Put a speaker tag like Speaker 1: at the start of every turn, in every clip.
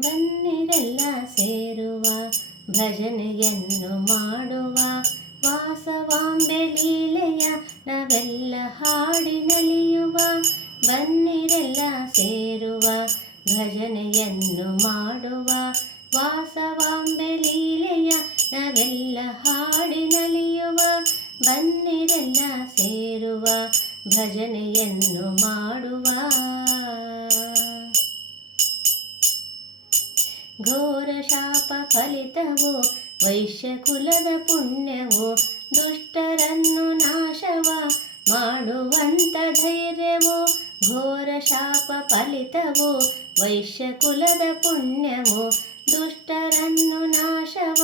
Speaker 1: ಬನ್ನಿರೆಲ್ಲ ಸೇರುವ ಭಜನೆಯನ್ನು ಮಾಡುವ ವಾಸವಾಂಬೆ ಲೀಲೆಯ ನಾವೆಲ್ಲ ಹಾಡಿ ನಲಿಯುವ ಬನ್ನಿರೆಲ್ಲ ಸೇರುವ ಭಜನೆಯನ್ನು ಮಾಡುವ ವಾಸವಾಂಬೆ ಲೀಲೆಯ ನಾವೆಲ್ಲ ಹಾಡಿ ನಲಿಯುವ ಬನ್ನಿರೆಲ್ಲ ಸೇರುವ ಭಜನೆಯನ್ನು ಮಾಡುವ ಘೋರ ಶಾಪ ಫಲಿತವೋ, ವೈಶ್ಯ ಕುಲದ ಪುಣ್ಯವು, ದುಷ್ಟರನ್ನು ನಾಶವ ಮಾಡುವಂತ ಧೈರ್ಯವೋ, ಘೋರ ಶಾಪ ಫಲಿತವೋ, ವೈಶ್ಯ ಕುಲದ ಪುಣ್ಯವು, ದುಷ್ಟರನ್ನು ನಾಶವ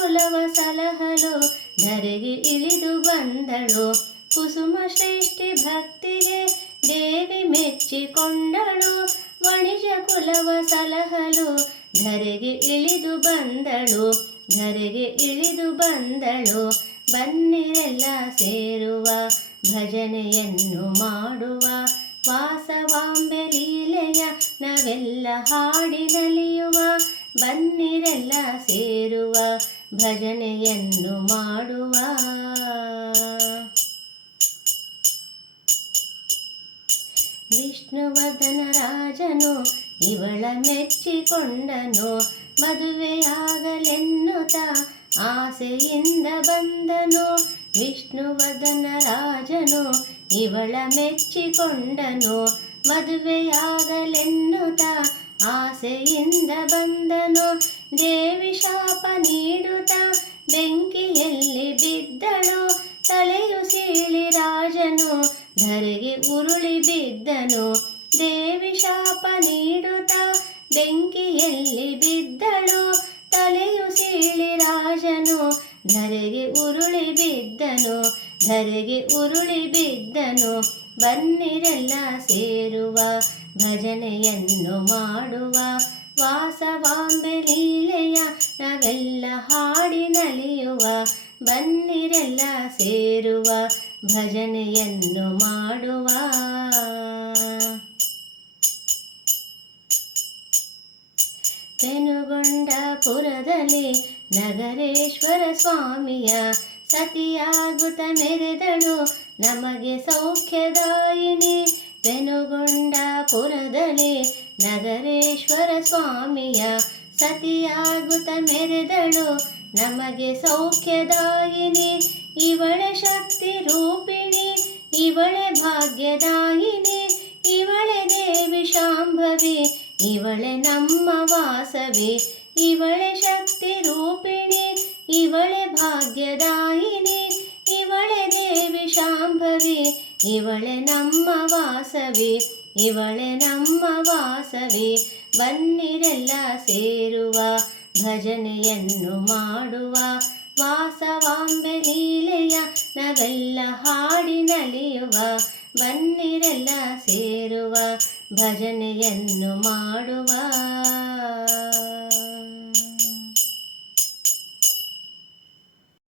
Speaker 1: ಕುಲವ ಸಲಹಲು, ಧರೆಗೆ ಇಳಿದು ಬಂದಳು. ಕುಸುಮ ಶ್ರೇಷ್ಠಿ ಭಕ್ತಿಗೆ ದೇವಿ ಮೆಚ್ಚಿಕೊಂಡಳು. ವಣಿಜ ಕುಲವ ಸಲಹಲು, ಧರೆಗೆ ಇಳಿದು ಬಂದಳು. ಧರೆಗೆ ಇಳಿದು ಬಂದಳು, ಬನ್ನಿರೆಲ್ಲ ಸೇರುವ ಭಜನೆಯನ್ನು ಮಾಡುವ ವಾಸವಾಂಬೆ ಲೀಲೆಯ ನಾವೆಲ್ಲ ಹಾಡಿನಲಿಯುವ ಬನ್ನಿರೆಲ್ಲ ಸೇರುವ ಭಜನೆಯನ್ನು ಮಾಡುವ. ವಿಷ್ಣುವರ್ಧನ ರಾಜನು ಇವಳ ಮೆಚ್ಚಿಕೊಂಡನು. ಮದುವೆಯಾಗಲೆನ್ನುತ್ತ ಆಸೆಯಿಂದ ಬಂದನು. ವಿಷ್ಣುವದನ ರಾಜನು ಇವಳ ಮೆಚ್ಚಿಕೊಂಡನು. ಮದುವೆಯಾಗಲೆನ್ನುತ್ತ ಆಸೆಯಿಂದ ಬಂದನು. ದೇವಿ ಶಾಪ ಧರೆಗೆ ಉರುಳಿ ಬಿದ್ದನು, ಧರೆಗೆ ಉರುಳಿ ಬಿದ್ದನು, ಬನ್ನಿರೆಲ್ಲ ಸೇರುವ ಭಜನೆಯನ್ನು ಮಾಡುವ ವಾಸವಾಂಬೆ ಲೀಲೆಯ ನಾವೆಲ್ಲ ಹಾಡಿ ನಲಿಯುವ ಬನ್ನಿರೆಲ್ಲ ಸೇರುವ ಭಜನೆಯನ್ನು ಮಾಡುವ ಪೆನುಗೊಂಡಪುರದಲ್ಲಿ ನಗರೇಶ್ವರ ಸ್ವಾಮಿಯ ಸತಿಯಾಗುತ್ತ ಮೆರೆದಳು ನಮಗೆ ಸೌಖ್ಯದಾಯಿನಿ ಪೆನುಗೊಂಡಪುರದಲ್ಲಿ ನಗರೇಶ್ವರ ಸ್ವಾಮಿಯ ಸತಿಯಾಗುತ್ತ ಮೆರೆದಳು ನಮಗೆ ಸೌಖ್ಯದಾಯಿನಿ ಇವಳೆ ಶಕ್ತಿ ರೂಪಿಣಿ, ಇವಳೆ ಭಾಗ್ಯದಾಯಿನಿ, ಇವಳೆ ದೇವಿ ಶಾಂಭವಿ, ಇವಳೆ ನಮ್ಮ ವಾಸವಿ, ಇವಳೆ ಶಾಂಭವಿ ಇವಳೆ ನಮ್ಮ ವಾಸವಿ, ಇವಳೆ ನಮ್ಮ ವಾಸವಿ, ಬನ್ನಿರೆಲ್ಲ ಸೇರುವ ಭಜನೆಯನ್ನು ಮಾಡುವ ವಾಸವಾಂಬೆ ಲೀಲೆಯ ನಾವೆಲ್ಲ ಹಾಡಿ ನಲಿಯುವ, ಬನ್ನಿರೆಲ್ಲ ಸೇರುವ ಭಜನೆಯನ್ನು ಮಾಡುವ